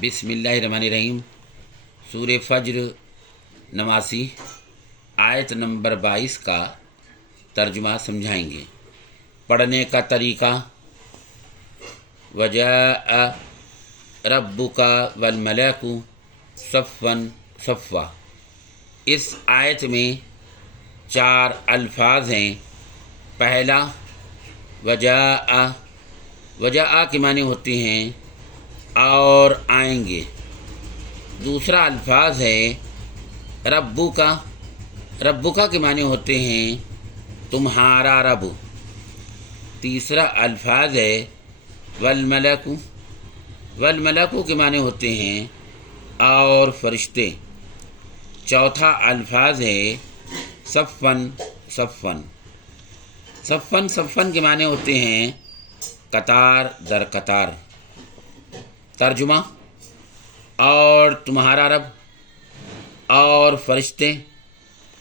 बिस्मिल्लाहिर्रहमानिर्रहीम। सूरह फज्र 89 आयत नंबर 22 का तर्जुमा समझाएंगे। पढ़ने का तरीका, वजाअ रब्बुका वल मलकु सफ़्फ़न सफ़्फ़ा। इस आयत में 4 अल्फाज हैं। पहला वजाअ, वजाअ के माने होते हैं और आएंगे। दूसरा अल्फाज है रब्बुका, रब्बुका के माने होते हैं तुम्हारा रब। तीसरा अल्फाज है वल मलकु, वल मलकु के माने होते हैं और फरिश्ते। चौथा अल्फाज है सफ़्फ़न सफ़्फ़न, सफ़्फ़न सफ़्फ़न के माने होते हैं कतार दर कतार। तर्जुमा, और तुम्हारा रब और फरिश्ते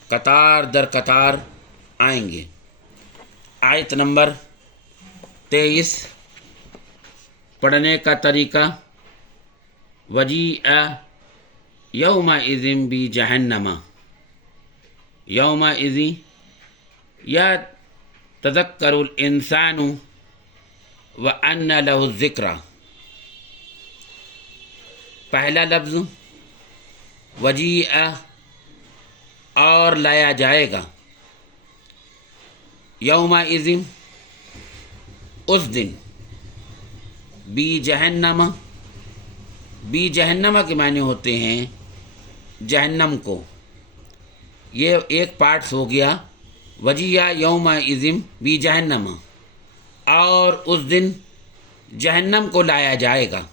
कतार दर कतार आएंगे। आयत नंबर 23 पढ़ने का तरीका, वजीअ यौमइज़िन बि जहन्नमा, यौमइज़िन यतज़क्करुल इंसानु व अन्ना लहु ज़िक्रा। पहला लफ्ज़ वजीअ, और लाया जाएगा। यौमइज़िन उस दिन, बी जहन्नम, बी जहन्नम के माने होते हैं जहन्नम को। ये एक पार्ट्स हो गया। वजीअ यौमइज़िन बी जहन्नम, और उस दिन जहन्नम को लाया जाएगा।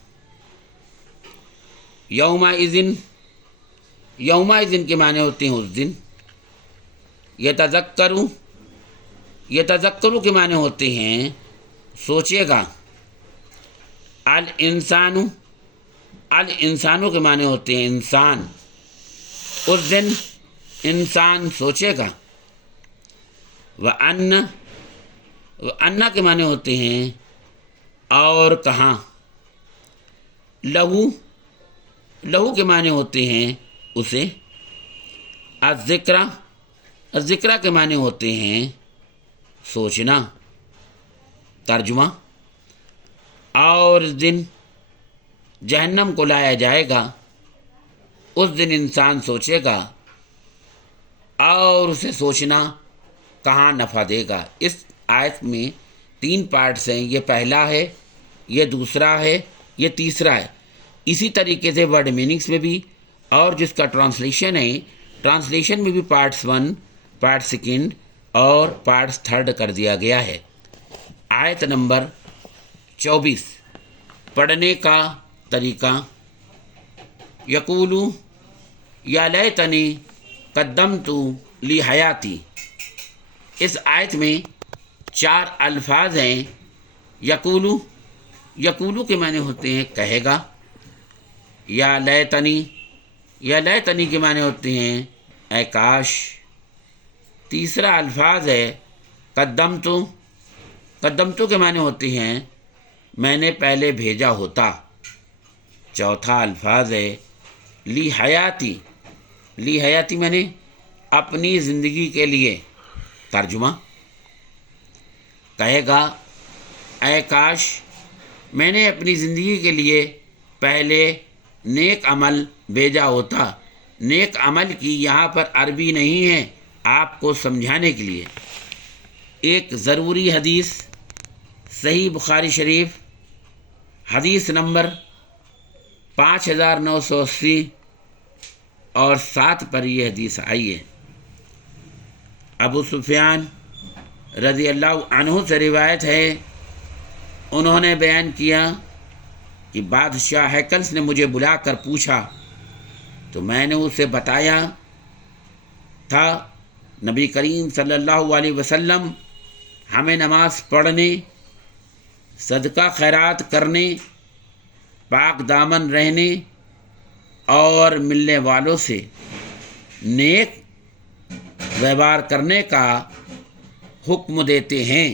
यौमइज़िन, यौमइज़िन के माने होते हैं उस दिन। यतज़क्करु, यतज़क्करु के माने होते हैं सोचेगा। अल इंसानु, अल इंसानु के माने होते हैं इंसान। उस दिन इंसान सोचेगा। व अन्न, व अन्ना के माने होते हैं और कहाँ। लहू, लहू के माने होते हैं उसे। अज़्ज़िक्रा, अज़्ज़िक्रा के माने होते हैं सोचना। तर्जुमा, और इस दिन जहन्नम को लाया जाएगा। उस दिन इंसान सोचेगा और उसे सोचना कहाँ नफ़ा देगा। इस आयत में 3 पार्ट्स हैं। ये पहला है, ये दूसरा है, ये तीसरा है। इसी तरीके से वर्ड मीनिंग्स में भी, और जिसका ट्रांसलेशन है, ट्रांसलेशन में भी पार्ट्स 1, पार्ट 2 और पार्ट्स 3 कर दिया गया है। आयत नंबर 24 पढ़ने का तरीका, यकूलू या लैतनी कद्दमतु ली हयाती। इस आयत में 4 अल्फाज हैं। यकूलू, यकूलू के माने होते हैं कहेगा। या लैतनी, या लैतनी के माने होते हैं ऐ काश। तीसरा अल्फाज है कद्दमतु, कद्दमतु के माने होते हैं मैंने पहले भेजा होता। चौथा अल्फाज है ली हयाती, ली हयाती माने अपनी ज़िंदगी के लिए। तर्जुमा, कहेगा ऐ काश मैंने अपनी ज़िंदगी के लिए पहले नेक अमल भेजा होता। नेक अमल की यहाँ पर अरबी नहीं है, आपको समझाने के लिए। एक ज़रूरी हदीस, सही बुखारी शरीफ हदीस नंबर 5980 और 7 पर यह हदीस आई है। अबू सुफियान रज़ी अल्लाह अन्हु से रिवायत है, उन्होंने बयान किया कि बादशाह हैकल्स ने मुझे बुलाकर पूछा तो मैंने उसे बताया था नबी करीम सल्लल्लाहु अलैहि वसल्लम हमें नमाज पढ़ने, सदका खैरात करने, पाक दामन रहने और मिलने वालों से नेक व्यवहार करने का हुक्म देते हैं।